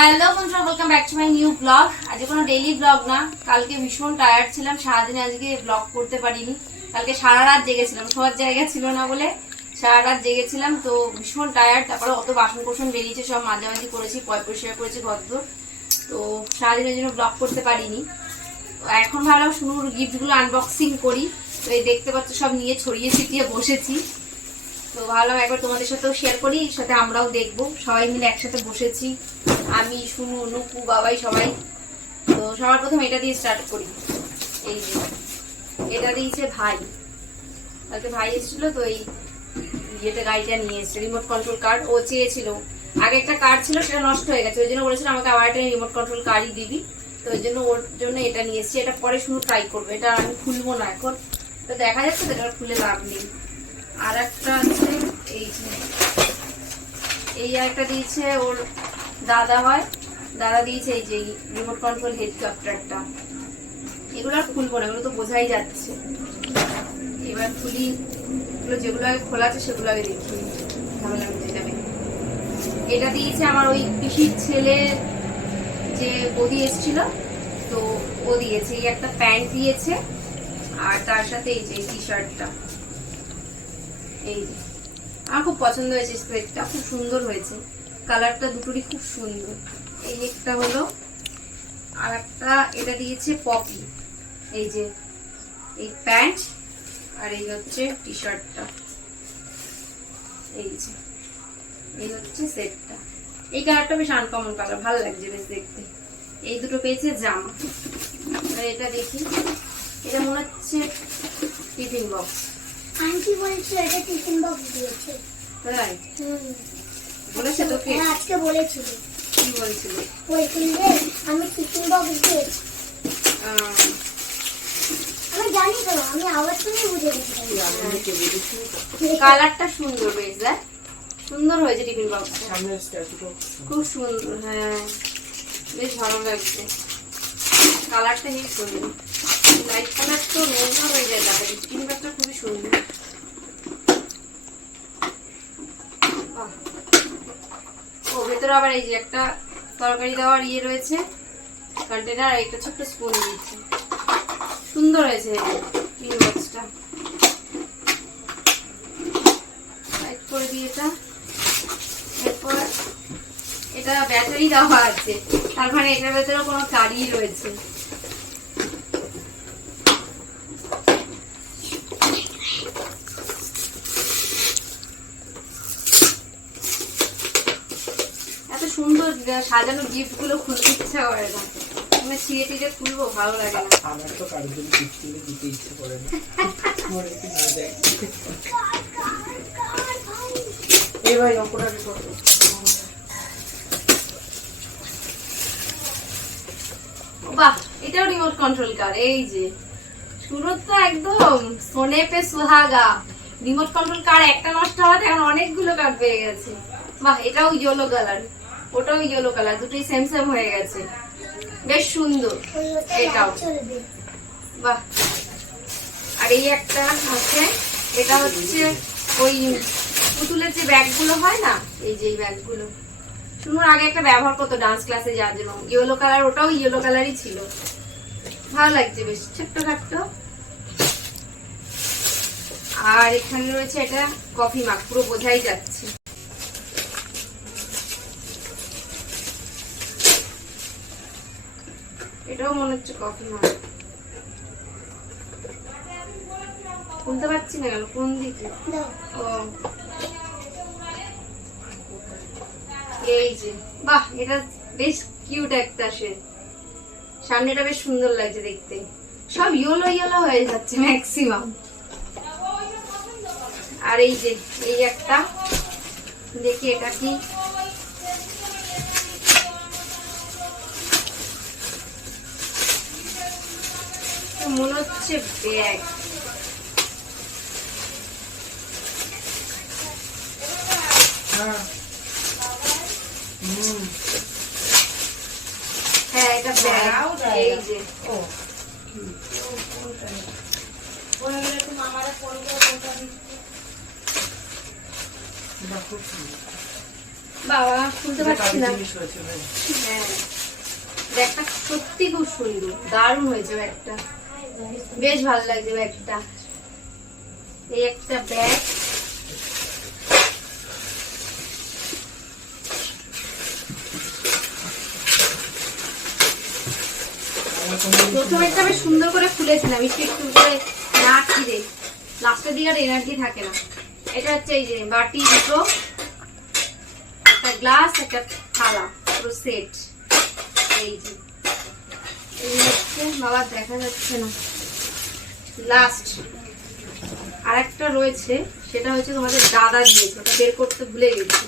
Hello বন্ধুরা welcome back to my new blog আজকে কোনো ডেইলি ব্লগ না। কালকে ভীষণ টায়ার্ড ছিলাম। সারাদিন আজকে ব্লগ করতে পারিনি। কালকে সারা রাত জেগেছিলাম। সবার জায়গা ছিল না বলে সারা রাত জেগেছিলাম। তো ভীষণ টায়ার্ড তারপরে অত বাসন কোসন বেরিয়েছে, সব মাঝামাঝি করেছি, পয় পরিষ্কার করেছি ঘর তো সারাদিনের জন্য ব্লগ করতে পারিনি। তো এখন ভাবলাম শুনুর গিফটগুলো আনবক্সিং করি। তো এই দেখতে পাচ্ছ সব নিয়ে ছড়িয়ে ছিটিয়ে বসেছি। তো ভাবলাম একবার তোমাদের সাথেও শেয়ার করি, সাথে আমরাও দেখব। সবাই মিলে একসাথে বসেছি। আমি শুনু নুকু বাবাই সবাই। তো সবার প্রথম এটা দিয়ে স্টার্ট করি। এই যে, এটা দিয়েছে ভাই। কালকে ভাই এসেছিল, তো এই ইয়েটা গাড়িটা নিয়ে এসেছে রিমোট কন্ট্রোল কার্ড ও চেয়েছিল। আগে একটা কার্ড ছিল, সেটা নষ্ট হয়ে গেছে। ওই জন্য বলেছিল, আমাকে আবার একটা রিমোট কন্ট্রোল কার্ডই দিবি। তো ওই জন্য ওর জন্য এটা নিয়ে এসেছি। এটা পরে শুধু ট্রাই করব। এটা আমি খুলবো না এখন। তো দেখা যাচ্ছে, তো এটা খুলে লাভ নেই। আর একটা এই একটা দিয়েছে, ওর দাদা হয়। দাদা দিয়েছে এই যে রিমোট কন্ট্রোল হেলিকপ্টারটা এগুলো আর খুলবো না, এগুলো তো বোঝাই যাচ্ছে। এবার খুলি। এগুলো যেগুলো আগে খোলা আছে, সেগুলো আগে দেখি। যাবে এটা দিয়েছে আমার ওই পিসির ছেলে, যে বদি এসেছিল। তো ও দিয়েছে। এই একটা প্যান্ট দিয়েছে, আর তার সাথে এই যে টি। শার্টটা এই যে। আমার খুব পছন্দ হয়েছে স্প্রেডটা, খুব সুন্দর হয়েছে। কালারটা দুটোরই খুব সুন্দর। এই একটা হলো, আর একটা এটা দিয়েছে পপি। এই যে, এই প্যান্ট, আর এই হচ্ছে টি শার্টটা এই যে, এই হচ্ছে সেটটা। এই কালারটা বেশ আনকমন কালার ভালো লাগছে বেশ দেখতে। এই দুটো পেয়েছে জামা। আর এটা দেখি, এটা মনে হচ্ছে টিফিন বক্স। আন্টি বলছে এটা টিফিন বক্স দিয়েছে। তাই? বলেছে তোকে হ্যাঁ আজকে বলেছিল। কি বলছিল? বলছিল যে আমি টিফিন বক্স দিয়েছি। আমি জানি তো আমি আওয়াজ শুনে বুঝে গেছি। কালারটা সুন্দর বেশ দেখ। সুন্দর হয়েছে টিফিন স্ট্যাচুটা খুব সুন্দর হ্যাঁ। বেশ ভালো লাগছে। কালারটা হেবি সুন্দর। সুন্দর। আবার এই যে একটা তরকারি দেওয়ার ইয়ে রয়েছে কন্টেনার আর একটা ছোট্ট স্পুন দিয়েছে সুন্দর হয়েছে টিফিন বক্সটা করে দিই এটা, এরপর এটা ব্যাটারি দেওয়া আছে, তার মানে এটার ভেতরে কোনো কারি রয়েছে। সুন্দর সাজানো গিফটগুলো খুলতে ইচ্ছা করে না। মানে ছিঁড়ে টিড়ে খুলবো ভালো লাগে না। আমার তো কারোর জন্য গিফট দিতে ইচ্ছে করে না। একটু যায় এই ভাই অপরাধ করো। বাহ এটাও রিমোট কন্ট্রোল কার এই যে। শুরু তো একদম সোনে পে সুহাগা। রিমোট কন্ট্রোল কার একটা নষ্ট হওয়াতে এখন অনেকগুলো কার পেয়ে গেছে। বাহ এটাও ইয়েলো কালার ওটাও ইয়েলো কালার দুটোই সেম সেম হয়ে গেছে। বেশ সুন্দর, এটাও। বাহ। আর এই একটা আছে এটা হচ্ছে ওই পুতুলের যে ব্যাগগুলো হয় না, এই যে এই ব্যাগগুলো। শুনুন, আগে একটা ব্যবহার করতো ডান্স ক্লাসে যাওয়ার জন্য। ইয়েলো কালার ওটাও ইয়েলো কালারই ছিল। ভালো লাগছে বেশ ছোট্ট খাট্ট আর এখানে রয়েছে এটা কফি মাগ পুরো বোঝাই যাচ্ছে। এটাও মনে হচ্ছে কফি মাগ খুলতে পারছি না কেন কোন দিকে? ও। এই যে বাহ এটা বেশ কিউট একটা সে সামনেটা বেশ সুন্দর লাগছে দেখতে। সব ইয়েলো ইয়েলো হয়ে যাচ্ছে ম্যাক্সিমাম আর এই যে এই একটা দেখি এটা কি? মনে হচ্ছে ব্যাগ। হ্যাঁ। বাবা হয়েছে ভাই। হ্যাঁ। সত্যি খুব সুন্দর। দারুণ হয়েছে ব্যাগটা। বেশ ভালো লাগছে ব্যাগটা। এই একটা ব্যাগ। আমার কোনো প্রথমে একটা বেশ সুন্দর করে খুলেছিলাম, একটু একটু করে না ছিঁড়ে। লাস্টের দিকে আর এনার্জি থাকে না। এটা হচ্ছে এই যে বাটি দুটো, একটা গ্লাস একটা থালা, পুরো সেট এই যে। এই হচ্ছে, বাবা দেখা যাচ্ছে না। লাস্ট আর একটা রয়েছে, সেটা হচ্ছে তোমাদের দাদা দিয়েছে, ওটা বের করতে ভুলে গেছি।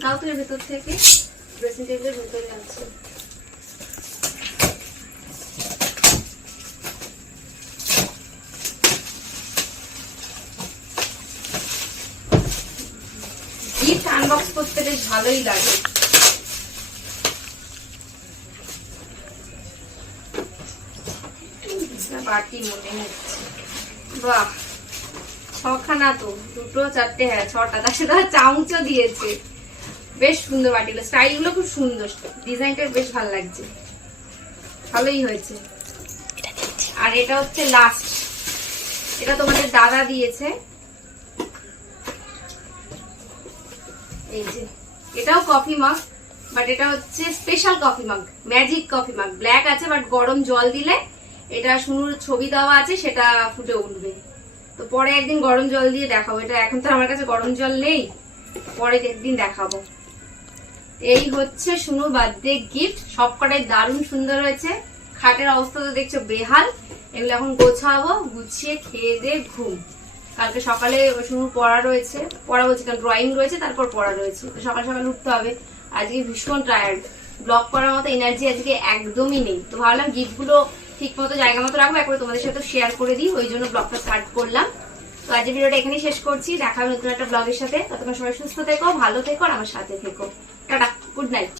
দাও তো ভেতর থেকে ড্রেসিং টেবিলের ভেতরে আছে গিফট আনবক্স করতে বেশ ভালোই লাগে এটা বাটি মনে হচ্ছে। বাহ ছখানা তো দুটো চারটে হ্যাঁ ছটা তার সাথে চামচও দিয়েছে। বেশ সুন্দর বাটিগুলো স্টাইলগুলো খুব সুন্দর। ডিজাইনটা বেশ ভালো লাগছে। ভালোই হয়েছে। আর এটা হচ্ছে লাস্ট এটা তোমাদের দাদা দিয়েছে। এই যে এটাও কফি মাগ বাট এটা হচ্ছে special coffee mug magic coffee mug black আছে বাট গরম জল দিলে এটা শুনুর ছবি দেওয়া আছে, সেটা ফুটে উঠবে। তো পরে একদিন গরম জল দিয়ে দেখাবো। এটা এখন তো আমার কাছে গরম জল নেই। পরে একদিন দেখাবো। এই হচ্ছে শুনু বার্থডে গিফট সবকটাই দারুণ সুন্দর হয়েছে। খাটের অবস্থা তো দেখছ বেহাল। এগুলো এখন গোছাবো, গুছিয়ে খেয়ে দিয়ে ঘুম। কালকে সকালে ওই পড়া রয়েছে। পড়া বলছি কারণ ড্রয়িং রয়েছে, তারপর পড়া রয়েছে। তো সকাল সকাল উঠতে হবে। আজকে ভীষণ টায়ার্ড ব্লগ করার মতো এনার্জি আজকে একদমই নেই। তো ভাবলাম গিফটগুলো ঠিক মতো জায়গা মতো রাখব। একবার তোমাদের সাথে শেয়ার করে দিই। ওই জন্য ব্লগটা স্টার্ট করলাম। তো আজকে ভিডিওটা এখানেই শেষ করছি। দেখা হবে নতুন একটা ব্লগের সাথে। ততক্ষণ সবাই সুস্থ থেকো, ভালো থেকো, আর আমার সাথে থেকো। Tata good night